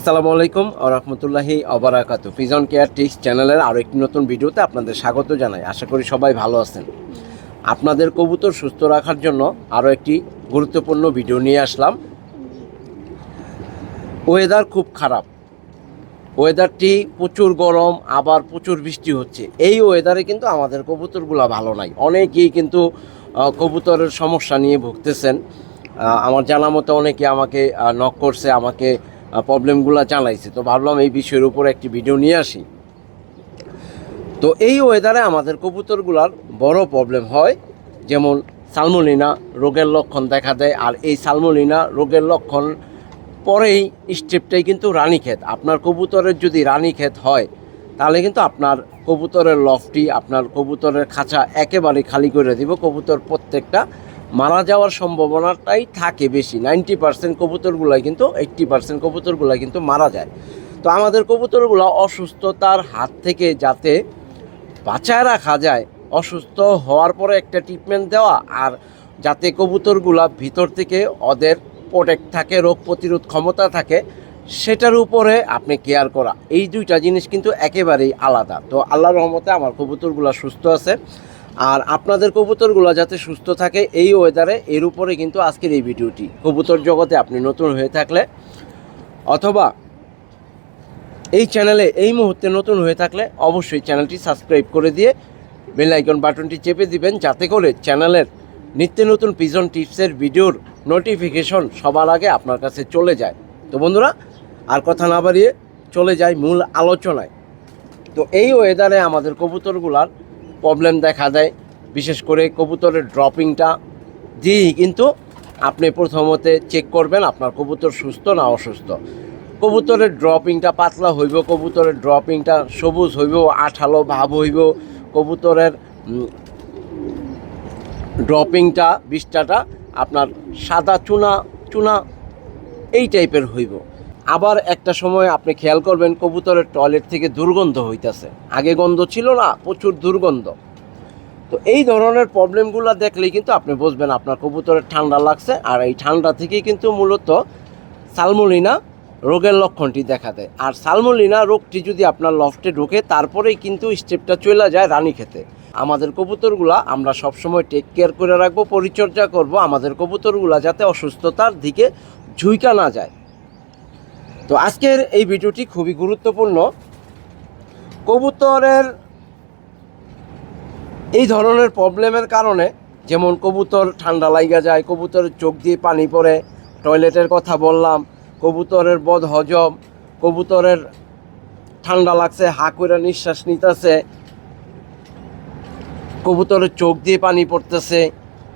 আসসালামু আলাইকুম ওয়া রাহমাতুল্লাহি ওয়া বারাকাতুহু। পিজন কেয়ার টিপস চ্যানেলের আরও একটি নতুন ভিডিওতে আপনাদের স্বাগত জানাই। আশা করি সবাই ভালো আছেন। আপনাদের কবুতর সুস্থ রাখার জন্য আরও একটি গুরুত্বপূর্ণ ভিডিও নিয়ে আসলাম। ওয়েদার খুব খারাপ, ওয়েদারটি প্রচুর গরম, আবার প্রচুর বৃষ্টি হচ্ছে। এই ওয়েদারে কিন্তু আমাদের কবুতরগুলো ভালো নাই। অনেকেই কিন্তু কবুতরের সমস্যা নিয়ে ভুগতেছেন। আমার জানা মতো অনেকে আমাকে নক করছে, আমাকে প্রবলেমগুলো জানাইছে। তো ভাবলাম এই বিষয়ের উপর একটি ভিডিও নিয়ে আসি। তো এই ওয়েদারে আমাদের কবুতরগুলার বড় প্রবলেম হয়, যেমন সালমোনেলা রোগের লক্ষণ দেখা দেয়। আর এই সালমোনেলা রোগের লক্ষণ পরেই স্টেপটাই কিন্তু রানীক্ষেত। আপনার কবুতরের যদি রানীক্ষেত হয় তাহলে কিন্তু আপনার কবুতরের লফটি, আপনার কবুতরের খাঁচা একেবারে খালি করে দিব। কবুতর প্রত্যেকটা মারা যাওয়ার সম্ভাবনাটাই থাকে বেশি। 90% কবুতরগুলাই কিন্তু 80% কবুতরগুলাই কিন্তু মারা যায়। তো আমাদের কবুতরগুলো অসুস্থতার হাত থেকে যাতে বাঁচায় রাখা যায়, অসুস্থ হওয়ার পরে একটা ট্রিটমেন্ট দেওয়া, আর যাতে কবুতরগুলা ভিতর থেকে ওদের প্রোটেক্ট থাকে, রোগ প্রতিরোধ ক্ষমতা থাকে, সেটার উপরে আপনি কেয়ার করা, এই দুইটা জিনিস কিন্তু একেবারেই আলাদা। তো আল্লাহর রহমতে আমার কবুতরগুলো সুস্থ আছে। আর আপনাদের কবুতরগুলো যাতে সুস্থ থাকে এই ওয়েদারে, এর উপরে কিন্তু আজকের এই ভিডিওটি। কবুতর জগতে আপনি নতুন হয়ে থাকলে অথবা এই চ্যানেলে এই মুহূর্তে নতুন হয়ে থাকলে অবশ্যই চ্যানেলটি সাবস্ক্রাইব করে দিয়ে বেল আইকন বাটনটি চেপে দিবেন, যাতে করে চ্যানেলের নিত্য নতুন পিজন টিপসের ভিডিওর নোটিফিকেশন সবার আগে আপনার কাছে চলে যায়। তো বন্ধুরা, আর কথা না বাড়িয়ে চলে যায় মূল আলোচনায়। তো এই ওয়েদারে আমাদের কবুতরগুলার প্রবলেম দেখা দেয়, বিশেষ করে কবুতরের ড্রপিংটা দিয়েই কিন্তু আপনি প্রথমত চেক করবেন আপনার কবুতর সুস্থ না অসুস্থ। কবুতরের ড্রপিংটা পাতলা হইব, কবুতরের ড্রপিংটা সবুজ হইব, আঠালো ভাব হইব, কবুতরের ড্রপিংটা বিষ্ঠাটা আপনার সাদা চুনা চুনা এই টাইপের হইব। আবার একটা সময় আপনি খেয়াল করবেন কবুতরের টয়লেট থেকে দুর্গন্ধ হইতেছে। আগে গন্ধ ছিল না, প্রচুর দুর্গন্ধ। তো এই ধরনের প্রবলেমগুলো দেখলেই কিন্তু আপনি বুঝবেন আপনার কবুতরের ঠান্ডা লাগছে। আর এই ঠান্ডা থেকেই কিন্তু মূলত সালমোনেলা রোগের লক্ষণটি দেখা দেয়। আর সালমোনেলা রোগটি যদি আপনার লফটে ঢোকে, তারপরেই কিন্তু স্টেপটা চলে যায় রানীক্ষেতে। আমাদের কবুতরগুলা আমরা সবসময় টেক কেয়ার করে রাখবো, পরিচর্যা করব, আমাদের কবুতরগুলা যাতে অসুস্থতার দিকে ঝুঁকা না যায়। তো আজকের এই ভিডিওটি খুবই গুরুত্বপূর্ণ। কবুতরের এই ধরনের প্রবলেমের কারণে, যেমন কবুতর ঠান্ডা লাগা যায়, কবুতরের চোখ দিয়ে পানি পড়ে, টয়লেটের কথা বললাম, কবুতরের বদ হজম, কবুতরের ঠান্ডা লাগছে, হা করে নিঃশ্বাস নিতেছে, কবুতরের চোখ দিয়ে পানি পড়তেছে।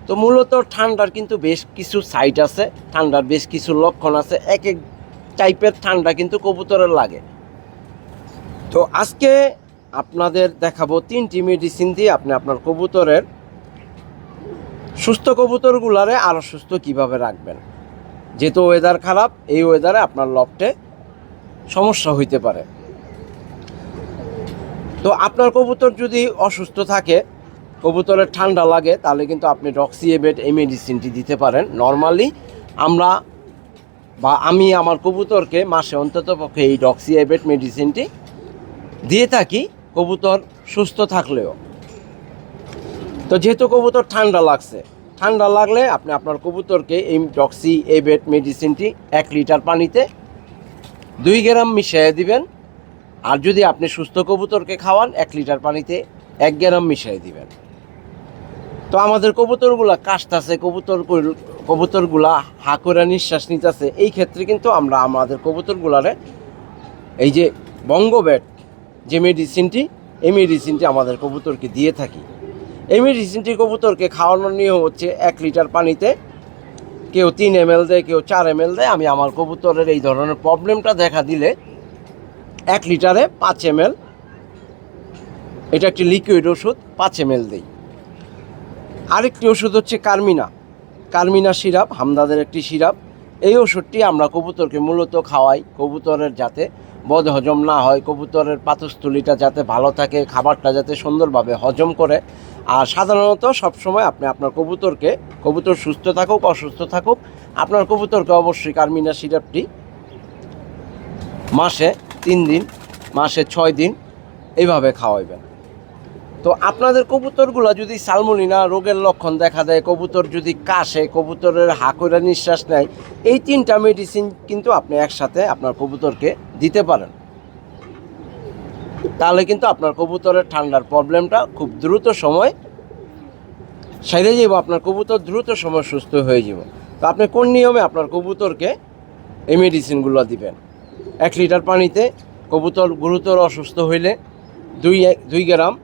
তো মূলত ঠান্ডার কিন্তু বেশ কিছু সাইড আছে, ঠান্ডার বেশ কিছু লক্ষণ আছে। এক এক টাইপের ঠান্ডা কিন্তু কবুতরের লাগে। তো আজকে আপনাদের দেখাবো 3টি মেডিসিন দিয়ে আপনি আপনার কবুতরের সুস্থ কবুতরগুলারে আরও সুস্থ কিভাবে রাখবেন। যেহেতু ওয়েদার খারাপ, এই ওয়েদারে আপনার লফটে সমস্যা হইতে পারে। তো আপনার কবুতর যদি অসুস্থ থাকে, কবুতরের ঠান্ডা লাগে, তাহলে কিন্তু আপনি ডক্সিএবেট এই মেডিসিনটি দিতে পারেন। নর্মালি আমরা আমি আমার কবুতরকে মাসে অন্ততপক্ষে এই ডক্সিএবেট মেডিসিনটি দিয়ে থাকি, কবুতর সুস্থ থাকলেও। তো যেহেতু কবুতর ঠান্ডা লাগছে, ঠান্ডা লাগলে আপনি আপনার কবুতরকে এই ডক্সিএবেট মেডিসিনটি 1 লিটার পানিতে 2 গ্রাম মিশিয়ে দিবেন। আর যদি আপনি সুস্থ কবুতরকে খাওয়ান, 1 লিটার পানিতে 1 গ্রাম মিশিয়ে দিবেন। তো আমাদের কবুতরগুলা কাশতাছে, কবুতরগুলা হা করে নিঃশ্বাস নিতেছে, এই ক্ষেত্রে কিন্তু আমরা আমাদের কবুতরগুলারে এই যে বঙ্গবেট যে মেডিসিনটি, এই মেডিসিনটি আমাদের কবুতরকে দিয়ে থাকি। এই মেডিসিনটি কবুতরকে খাওয়ানোর নিয়ম হচ্ছে 1 লিটার পানিতে কেউ 3 ml দেয়, কেউ 4 ml দেয়। আমি আমার কবুতরের এই ধরনের প্রবলেমটা দেখা দিলে 1 লিটারে 5 ml, এটা একটি লিকুইড ওষুধ, 5 ml দিই। আরেকটি ওষুধ হচ্ছে কার্মিনা সিরাপ, হামদাদের একটি সিরাপ। এই ওষুধটি আমরা কবুতরকে মূলত খাওয়াই কবুতরের যাতে বদ হজম না হয়, কবুতরের পাকস্থলীটা যাতে ভালো থাকে, খাবারটা যাতে সুন্দরভাবে হজম করে। আর সাধারণত সবসময় আপনি আপনার কবুতর সুস্থ থাকুক অসুস্থ থাকুক, আপনার কবুতরকে অবশ্যই কার্মিনা সিরাপটি মাসে 3 দিন, মাসে 6 দিন এইভাবে খাওয়াইবেন। তো আপনাদের কবুতরগুলো যদি সালমোনেলা রোগের লক্ষণ দেখা দেয়, কবুতর যদি কাশে, কবুতরের হা করে নিঃশ্বাস নেয়, এই 3টা মেডিসিন কিন্তু আপনি একসাথে আপনার কবুতরকে দিতে পারেন। তাহলে কিন্তু আপনার কবুতরের ঠান্ডার প্রবলেমটা খুব দ্রুত সময় সেরে যাব, আপনার কবুতর দ্রুত সময় সুস্থ হয়ে যাব। তো আপনি কোন নিয়মে আপনার কবুতরকে এই মেডিসিনগুলো দিবেন? 1 লিটার পানিতে কবুতর গুরুতর অসুস্থ হইলে 2 গ্রাম,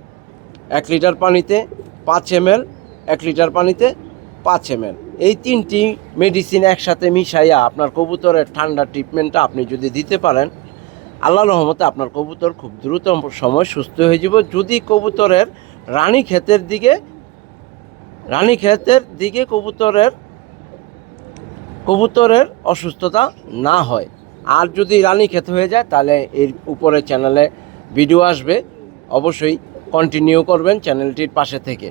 1 লিটার পানিতে 5 ml, 1 লিটার পানিতে 5 ml, এই 3টি মেডিসিন একসাথে মিশাইয়া আপনার কবুতরের ঠান্ডা ট্রিটমেন্টটা আপনি যদি দিতে পারেন, আল্লাহর রহমতে আপনার কবুতর খুব দ্রুত সময় সুস্থ হয়ে যাব। যদি কবুতরের রানীক্ষেতের দিকে কবুতরের অসুস্থতা না হয়, আর যদি রানীক্ষেত হয়ে যায় তাহলে এর উপরে চ্যানেলে ভিডিও আসবে, অবশ্যই কন্টিনিউ করবেন চ্যানেলটির পাশে থেকে।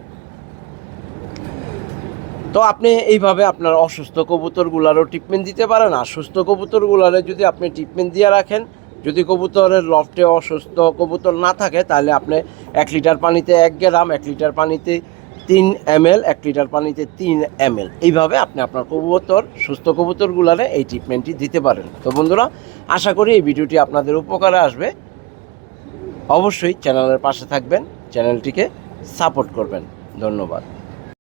তো আপনি এইভাবে আপনার অসুস্থ কবুতরগুলারও ট্রিটমেন্ট দিতে পারেন। আর সুস্থ কবুতরগুলারে যদি আপনি ট্রিটমেন্ট দিয়ে রাখেন, যদি কবুতরের লফটে অসুস্থ কবুতর না থাকে, তাহলে আপনি 1 লিটার পানিতে 1 গ্রাম, 1 লিটার পানিতে 3 ml, 1 লিটার পানিতে 3 ml, এইভাবে আপনি আপনার সুস্থ কবুতরগুলারে এই ট্রিটমেন্টটি দিতে পারেন। তো বন্ধুরা, আশা করি এই ভিডিওটি আপনাদের উপকারে আসবে। অবশ্যই চ্যানেলের পাশে থাকবেন, চ্যানেলটিকে সাপোর্ট করবেন। ধন্যবাদ।